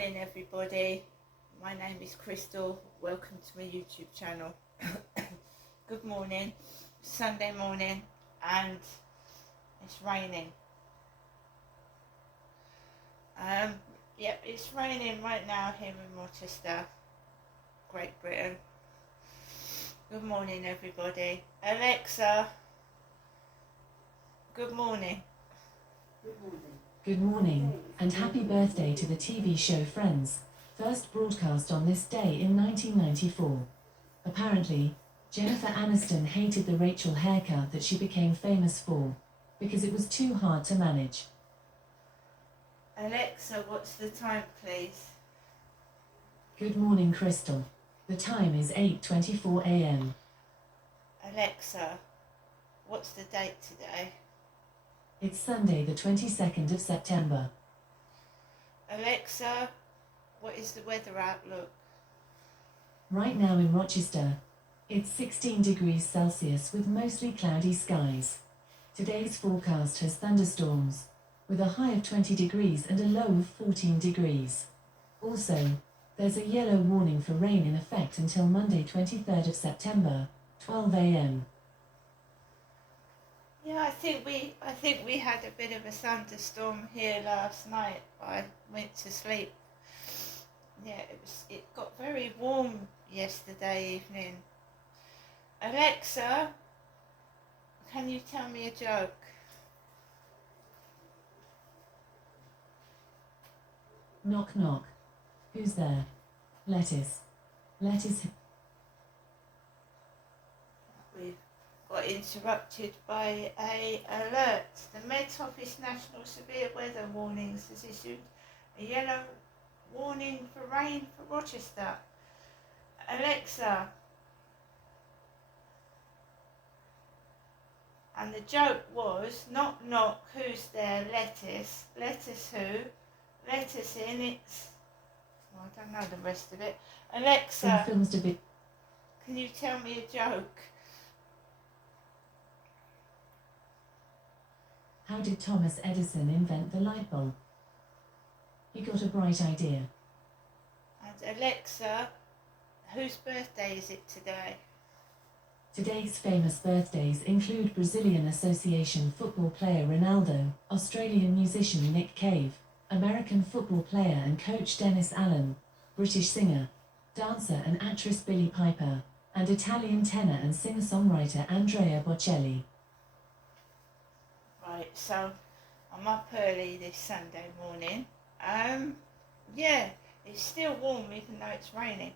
morning everybody, my name is Crystal, welcome to my YouTube channel. Good morning, Sunday morning and it's raining. Yep, it's raining right now here in Rochester, Great Britain. Good morning everybody. Alexa, good morning. Good morning. Good morning, and happy birthday to the TV show Friends, first broadcast on this day in 1994. Apparently, Jennifer Aniston hated the Rachel haircut that she became famous for, because it was too hard to manage. Alexa, what's the time please? Good morning, Crystal. The time is 8:24 a.m. Alexa, what's the date today? It's Sunday the 22nd of September. Alexa, what is the weather outlook? Right now in Rochester, it's 16 degrees Celsius with mostly cloudy skies. Today's forecast has thunderstorms, with a high of 20 degrees and a low of 14 degrees. Also, there's a yellow warning for rain in effect until Monday 23rd of September, 12 a.m. Yeah, I think we had a bit of a thunderstorm here last night. I went to sleep. Yeah, it got very warm yesterday evening. Alexa, can you tell me a joke? Knock knock. Who's there? Lettuce. Lettuce. We've got interrupted by a alert. The Met Office National Severe Weather Warnings has issued a yellow warning for rain for Rochester. Alexa. And the joke was, knock knock, who's there? Lettuce. Lettuce who? Lettuce in it's... Well, I don't know the rest of it. Alexa, Films to be. can you tell me a joke? How did Thomas Edison invent the light bulb? He got a bright idea. And Alexa, whose birthday is it today? Today's famous birthdays include Brazilian Association football player Ronaldo, Australian musician Nick Cave, American football player and coach Dennis Allen, British singer, dancer and actress Billie Piper, and Italian tenor and singer-songwriter Andrea Bocelli. Right, so I'm up early this Sunday morning. Yeah, it's still warm even though it's raining.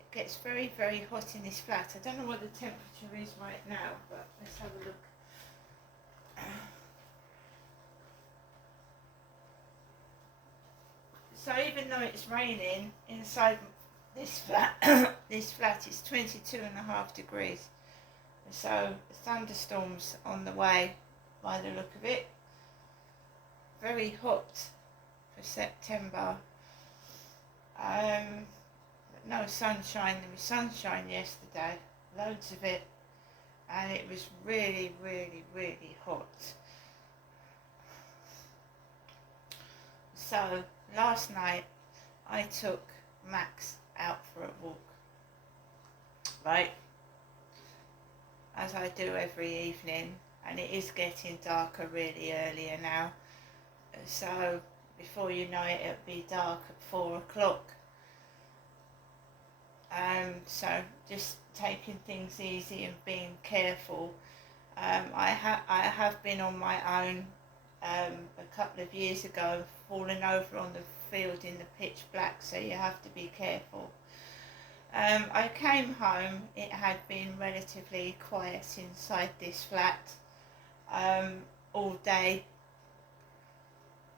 It gets very, very hot in this flat. I don't know what the temperature is right now, but let's have a look. So even though it's raining, inside this flat, this flat is 22.5 degrees. So thunderstorms on the way by the look of it. Very hot for September. But no sunshine. There was sunshine yesterday, loads of it, and it was really, really, really hot. So last night I took Max out for a walk, right, as I do every evening, and it is getting darker really earlier now, so before you know it, it'll be dark at 4 o'clock. So just taking things easy and being careful. I have been on my own a couple of years ago, fallen over on the field in the pitch black, so you have to be careful. I came home, it had been relatively quiet inside this flat all day,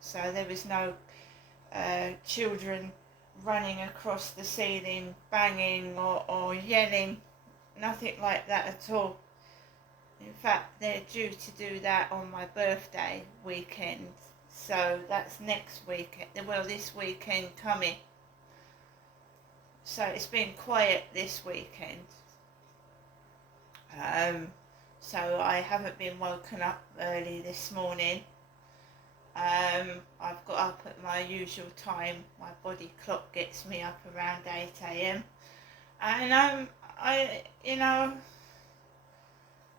so there was no children running across the ceiling, banging or yelling, nothing like that at all. In fact, they're due to do that on my birthday weekend, so that's next weekend, well, this weekend coming. So it's been quiet this weekend. So I haven't been woken up early this morning. I've got up at my usual time. My body clock gets me up around 8 a.m. And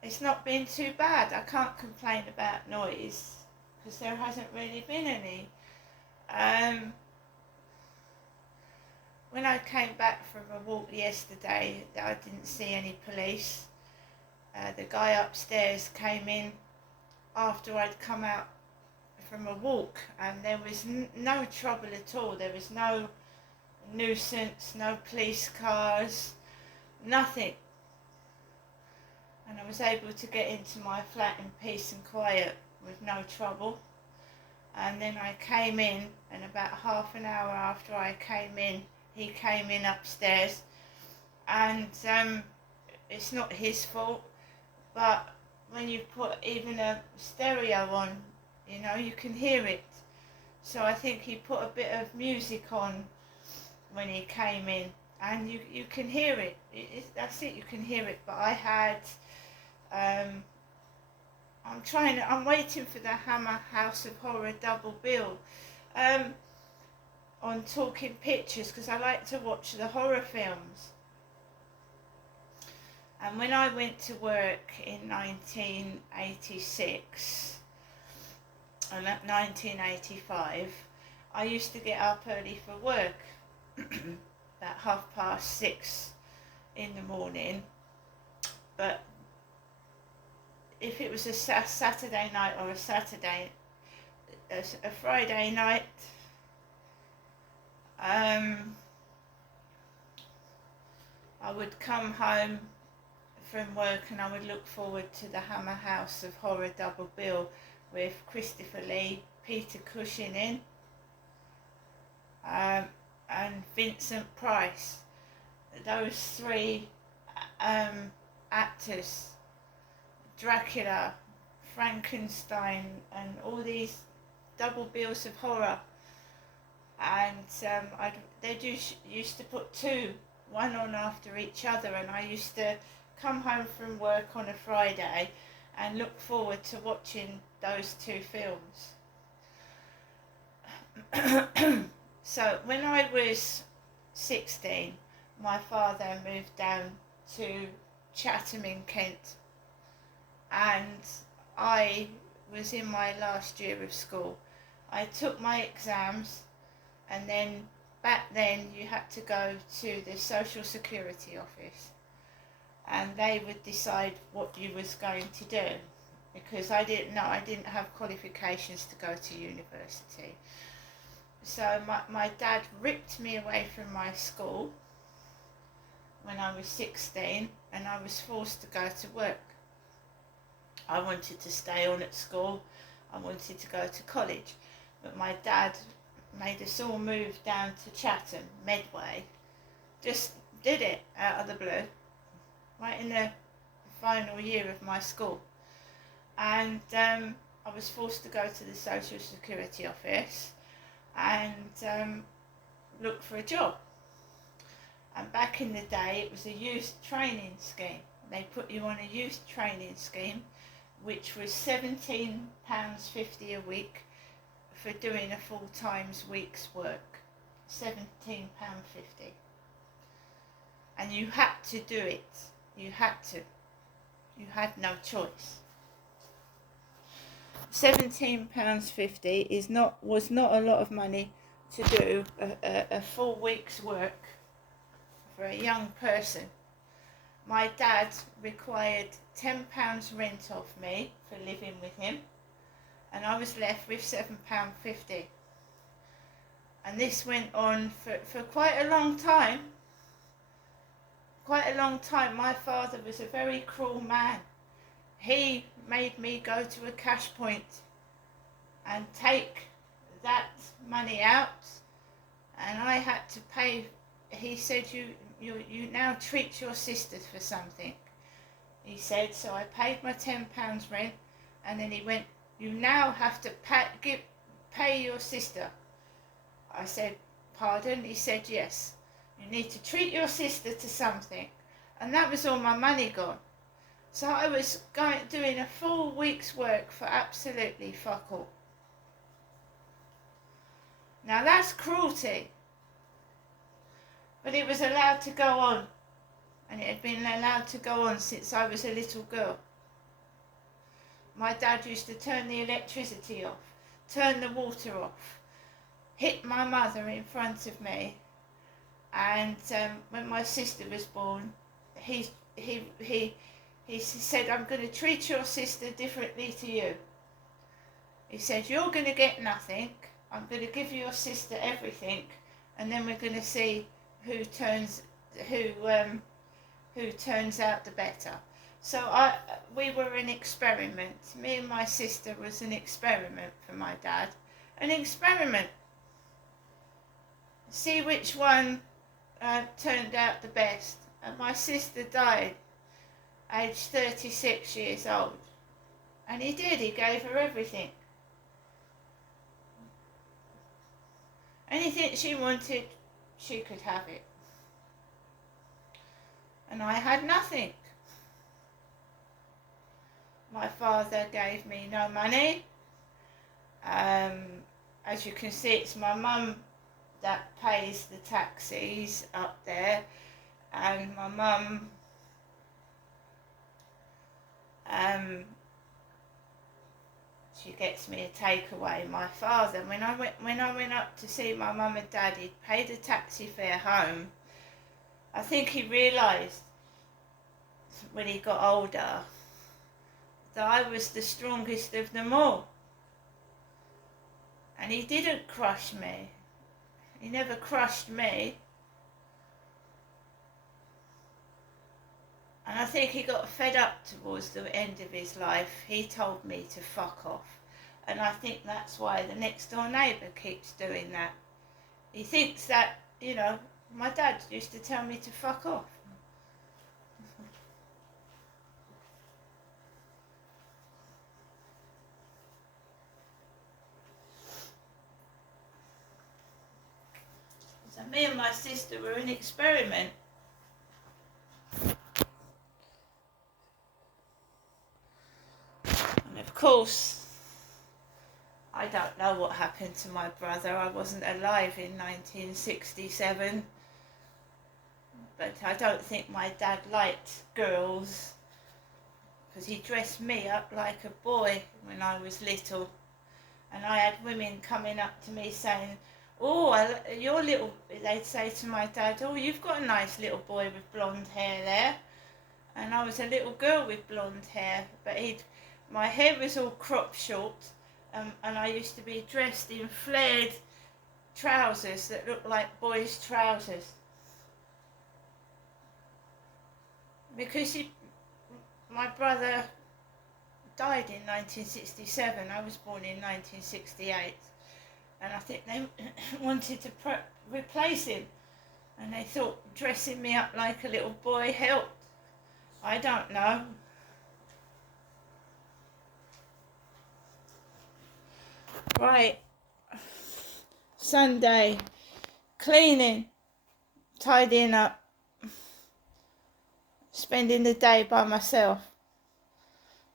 it's not been too bad. I can't complain about noise because there hasn't really been any. When I came back from a walk yesterday, I didn't see any police. The guy upstairs came in after I'd come out from a walk, and there was no trouble at all. There was no nuisance, no police cars, nothing. And I was able to get into my flat in peace and quiet with no trouble. And then I came in, and about half an hour after I came in, he came in upstairs, and it's not his fault, but when you put even a stereo on, you can hear it. So I think he put a bit of music on when he came in, and you can hear it. That's it, you can hear it. But I had, I'm waiting for the Hammer House of Horror double bill on Talking Pictures, because I like to watch the horror films. And when I went to work in 1986 and 1985, I used to get up early for work, about 6:30 in the morning. But if it was a Saturday night or a Friday night, I would come home from work and I would look forward to the Hammer House of Horror double bill with Christopher Lee, Peter Cushing in, and Vincent Price. Those three actors, Dracula, Frankenstein, and all these double bills of horror. And they used to put two, one on after each other, and I used to come home from work on a Friday and look forward to watching those two films. So when I was 16, my father moved down to Chatham in Kent, and I was in my last year of school. I took my exams, and then back then you had to go to the Social Security office, and they would decide what you was going to do, because I didn't have qualifications to go to university. So my dad ripped me away from my school when I was 16, and I was forced to go to work. I wanted to stay on at school, I wanted to go to college, but my dad made us all move down to Chatham, Medway. Just did it out of the blue, right in the final year of my school. And I was forced to go to the Social Security office and look for a job. And back in the day, it was a youth training scheme. They put you on a youth training scheme, which was £17.50 a week for doing a full-time week's work. £17.50. And you had to do it. You had to. You had no choice. £17.50 was not a lot of money to do a full week's work for a young person. My dad required £10 rent off me for living with him, and I was left with £7.50. And this went on for quite a long time. Quite a long time. My father was a very cruel man. He made me go to a cash point and take that money out, and I had to pay. He said, you now treat your sister for something. He said, so I paid my £10 rent, and then he went, you now have to pay your sister. I said, pardon? He said, yes. You need to treat your sister to something. And that was all my money gone. So I was doing a full week's work for absolutely fuck all. Now that's cruelty. But it was allowed to go on. And it had been allowed to go on since I was a little girl. My dad used to turn the electricity off, turn the water off, hit my mother in front of me. And when my sister was born, he said, I'm going to treat your sister differently to you. He said, you're going to get nothing. I'm going to give your sister everything. And then we're going to see who turns out the better. So we were an experiment. Me and my sister was an experiment for my dad. An experiment. See which one turned out the best. And my sister died, aged 36 years old. And he did, he gave her everything. Anything she wanted, she could have it. And I had nothing. My father gave me no money. As you can see, it's my mum that pays the taxis up there. And my mum she gets me a takeaway. My father, when I went up to see my mum and dad, he'd paid a taxi fare home. I think he realised when he got older that I was the strongest of them all. And he didn't crush me. He never crushed me. And I think he got fed up towards the end of his life. He told me to fuck off. And I think that's why the next door neighbour keeps doing that. He thinks that, you know, my dad used to tell me to fuck off. So me and my sister were an experiment. And of course, I don't know what happened to my brother. I wasn't alive in 1967. But I don't think my dad liked girls, because he dressed me up like a boy when I was little. And I had women coming up to me saying, oh, your little, they'd say to my dad, oh, you've got a nice little boy with blonde hair there. And I was a little girl with blonde hair, but my hair was all crop short, and I used to be dressed in flared trousers that looked like boys' trousers. Because my brother died in 1967, I was born in 1968, and I think they wanted to replace him, and they thought dressing me up like a little boy helped. I don't know. Right, Sunday, cleaning, tidying up, spending the day by myself,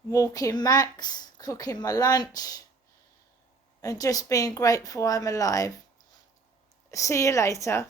walking Max, cooking my lunch, and just being grateful I'm alive. See you later.